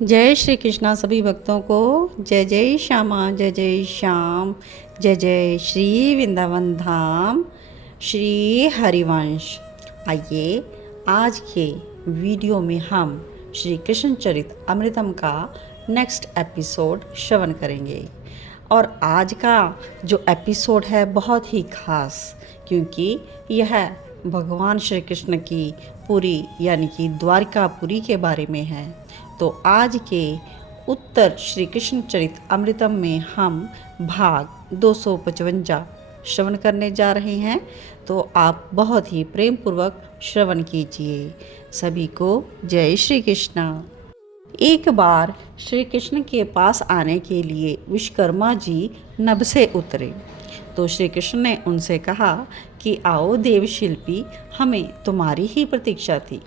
जय श्री कृष्णा सभी भक्तों को। जय जय श्यामा, जय जय श्याम, जय जय श्री वृंदावन धाम, श्री हरिवंश। आइए आज के वीडियो में हम श्री कृष्ण चरित अमृतम का नेक्स्ट एपिसोड श्रवण करेंगे। और आज का जो एपिसोड है बहुत ही खास, क्योंकि यह भगवान श्री कृष्ण की पुरी यानी कि द्वारकापुरी के बारे में है। तो आज के उत्तर श्री कृष्ण चरित अमृतम में हम भाग 255 श्रवण करने जा रहे हैं। तो आप बहुत ही प्रेम पूर्वक श्रवण कीजिए। सभी को जय श्री कृष्ण। एक बार श्री कृष्ण के पास आने के लिए विश्वकर्मा जी नभ से उतरे तो श्री कृष्ण ने उनसे कहा कि आओ देवशिल्पी, हमें तुम्हारी ही प्रतीक्षा थी।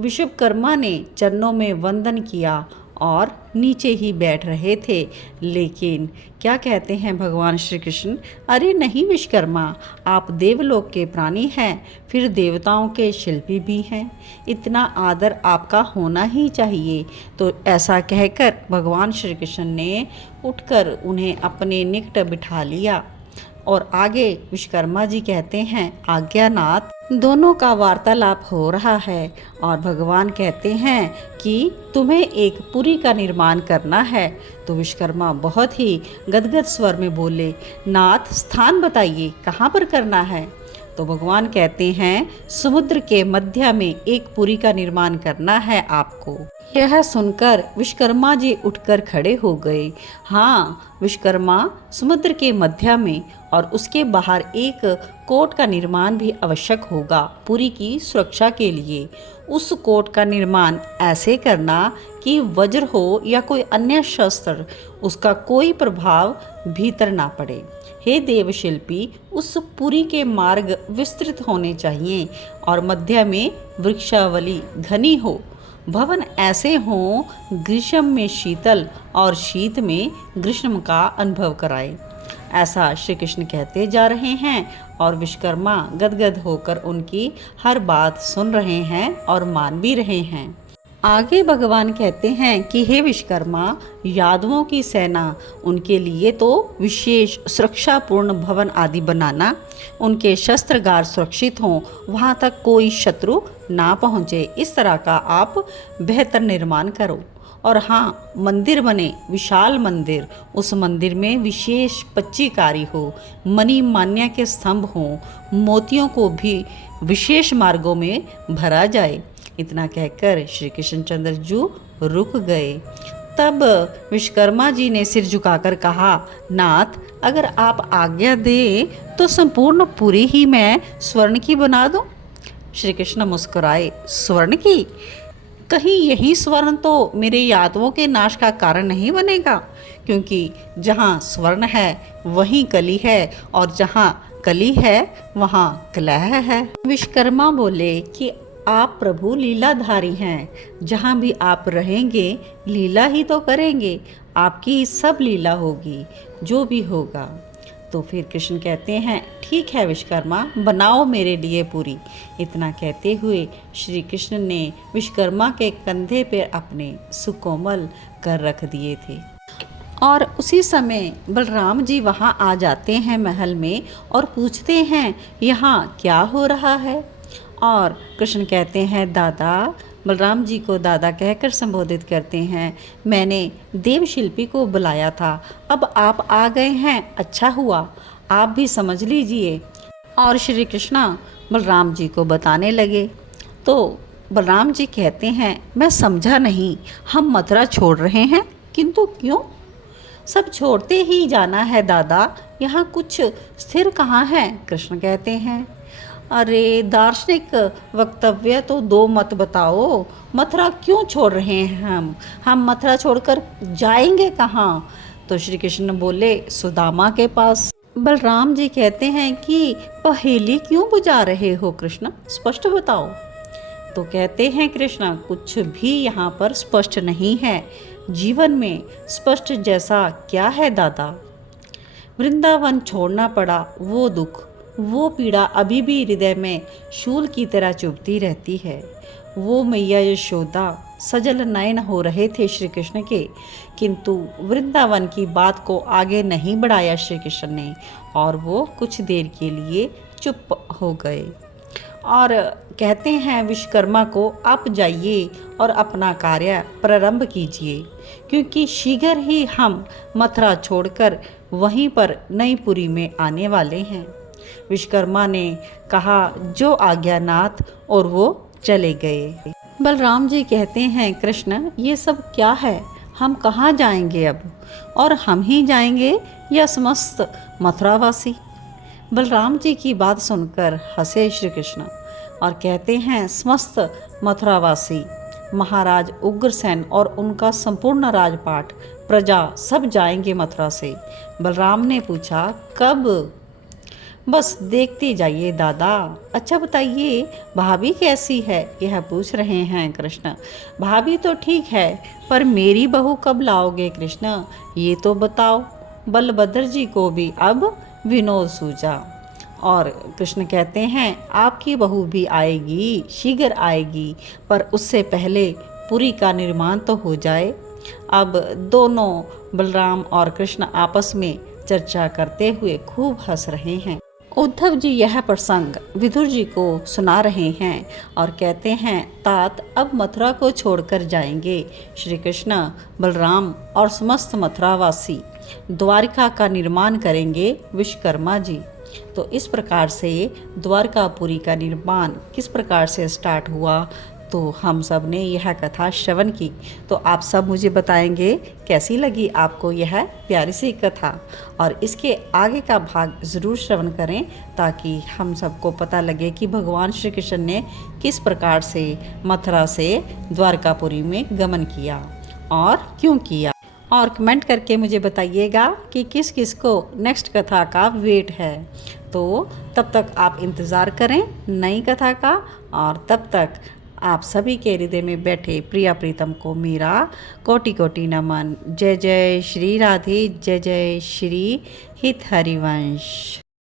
विश्वकर्मा ने चरणों में वंदन किया और नीचे ही बैठ रहे थे, लेकिन क्या कहते हैं भगवान श्री कृष्ण, अरे नहीं विश्वकर्मा, आप देवलोक के प्राणी हैं, फिर देवताओं के शिल्पी भी हैं, इतना आदर आपका होना ही चाहिए। तो ऐसा कहकर भगवान श्री कृष्ण ने उठकर उन्हें अपने निकट बिठा लिया। और आगे विश्वकर्मा जी कहते हैं, आज्ञानाथ। दोनों का वार्तालाप हो रहा है और भगवान कहते हैं कि तुम्हें एक पुरी का निर्माण करना है। तो विश्वकर्मा बहुत ही गदगद स्वर में बोले, नाथ स्थान बताइए, कहाँ पर करना है। तो भगवान कहते हैं, समुद्र के मध्य में एक पुरी का निर्माण करना है आपको। यह सुनकर विश्वकर्मा जी उठकर खड़े हो गए। हाँ, विश्वकर्मा समुद्र के मध्य में और उसके बाहर एक कोट का निर्माण भी आवश्यक होगा पुरी की सुरक्षा के लिए। उस कोट का निर्माण ऐसे करना कि वज्र हो या कोई अन्य शस्त्र, उसका कोई प्रभाव भीतर ना पड़े। हे देवशिल्पी, उस पुरी के मार्ग विस्तृत होने चाहिए और मध्य में वृक्षावली घनी हो। भवन ऐसे हों ग्रीष्म में शीतल और शीत में ग्रीष्म का अनुभव कराए। ऐसा श्री कृष्ण कहते जा रहे हैं और विश्वकर्मा गदगद होकर उनकी हर बात सुन रहे हैं और मान भी रहे हैं। आगे भगवान कहते हैं कि हे विश्वकर्मा, यादवों की सेना, उनके लिए तो विशेष सुरक्षापूर्ण भवन आदि बनाना, उनके शस्त्रागार सुरक्षित हों, वहाँ तक कोई शत्रु ना पहुँचे, इस तरह का आप बेहतर निर्माण करो। और हाँ, मंदिर बने, विशाल मंदिर, उस मंदिर में विशेष पच्चीकारी हो, मणि मान्या के स्तंभ हों, मोतियों को भी विशेष मार्गों में भरा जाए। इतना कहकर श्री कृष्णचंद्र जी रुक गए। तब विश्वकर्मा जी ने सिर झुकाकर कहा, नाथ, अगर आप आज्ञा दें तो संपूर्ण पुरी ही मैं स्वर्ण की बना दूं। श्री कृष्ण मुस्कुराए, स्वर्ण की? कहीं यही स्वर्ण तो मेरे यादवों के नाश का कारण नहीं बनेगा, क्योंकि जहाँ स्वर्ण है वहीं कली है और जहाँ कली है वहाँ कलह है। विश्वकर्मा बोले कि आप प्रभु लीलाधारी हैं, जहाँ भी आप रहेंगे लीला ही तो करेंगे, आपकी सब लीला होगी, जो भी होगा। तो फिर कृष्ण कहते हैं, ठीक है विश्वकर्मा, बनाओ मेरे लिए पूरी। इतना कहते हुए श्री कृष्ण ने विश्वकर्मा के कंधे पर अपने सुकोमल कर रख दिए थे। और उसी समय बलराम जी वहाँ आ जाते हैं महल में और पूछते हैं, यहाँ क्या हो रहा है। और कृष्ण कहते हैं, दादा, बलराम जी को दादा कहकर संबोधित करते हैं, मैंने देवशिल्पी को बुलाया था, अब आप आ गए हैं, अच्छा हुआ, आप भी समझ लीजिए। और श्री कृष्ण बलराम जी को बताने लगे। तो बलराम जी कहते हैं, मैं समझा नहीं, हम मथुरा छोड़ रहे हैं, किंतु क्यों? सब छोड़ते ही जाना है दादा, यहाँ कुछ स्थिर कहाँ है। कृष्ण कहते हैं, अरे दार्शनिक वक्तव्य तो दो मत बताओ, मथुरा क्यों छोड़ रहे हैं हम मथुरा छोड़कर जाएंगे कहाँ। तो श्री कृष्ण बोले, सुदामा के पास। बलराम जी कहते हैं कि पहेली क्यों बुझा रहे हो कृष्ण, स्पष्ट बताओ। तो कहते हैं कृष्ण, कुछ भी यहाँ पर स्पष्ट नहीं है, जीवन में स्पष्ट जैसा क्या है दादा। वृंदावन छोड़ना पड़ा, वो दुख, वो पीड़ा अभी भी हृदय में शूल की तरह चुभती रहती है। वो मैया यशोदा सजल नयन हो रहे थे श्री कृष्ण के, किंतु वृंदावन की बात को आगे नहीं बढ़ाया श्री कृष्ण ने, और वो कुछ देर के लिए चुप हो गए और कहते हैं विश्वकर्मा को आप जाइए और अपना कार्य प्रारंभ कीजिए, क्योंकि शीघ्र ही हम मथुरा छोड़कर वहीं पर नईपुरी में आने वाले हैं। विश्वकर्मा ने कहा जो आज्ञानाथ, और वो चले गए। बलराम जी कहते हैं कृष्ण ये सब क्या है, हम कहाँ जाएंगे अब, और हम ही जाएंगे या समस्त मथुरावासी। बलराम जी की बात सुनकर हंसे श्री कृष्ण और कहते हैं समस्त मथुरावासी, महाराज उग्रसेन और उनका संपूर्ण राजपाट, प्रजा सब जाएंगे मथुरा से। बलराम ने पूछा कब? बस देखते जाइए दादा। अच्छा बताइए भाभी कैसी है, यह पूछ रहे हैं कृष्ण। भाभी तो ठीक है, पर मेरी बहू कब लाओगे कृष्ण, ये तो बताओ। बलभद्र जी को भी अब विनोद सूझा और कृष्ण कहते हैं आपकी बहू भी आएगी, शीघ्र आएगी, पर उससे पहले पुरी का निर्माण तो हो जाए। अब दोनों बलराम और कृष्ण आपस में चर्चा करते हुए खूब हंस रहे हैं। उद्धव जी यह प्रसंग विदुर जी को सुना रहे हैं और कहते हैं तात अब मथुरा को छोड़कर जाएंगे श्री कृष्ण, बलराम और समस्त मथुरावासी, द्वारिका का निर्माण करेंगे विश्वकर्मा जी। तो इस प्रकार से द्वारकापुरी का निर्माण किस प्रकार से स्टार्ट हुआ, तो हम सब ने यह कथा श्रवण की। तो आप सब मुझे बताएंगे कैसी लगी आपको यह प्यारी सी कथा, और इसके आगे का भाग ज़रूर श्रवण करें ताकि हम सबको पता लगे कि भगवान श्री कृष्ण ने किस प्रकार से मथुरा से द्वारकापुरी में गमन किया और क्यों किया। और कमेंट करके मुझे बताइएगा कि किस किस को नेक्स्ट कथा का वेट है। तो तब तक आप इंतज़ार करें नई कथा का, और तब तक आप सभी के हृदय में बैठे प्रिया प्रीतम को मेरा कोटि कोटि नमन। जय जय श्री राधे, जय जय श्री हित हरिवंश।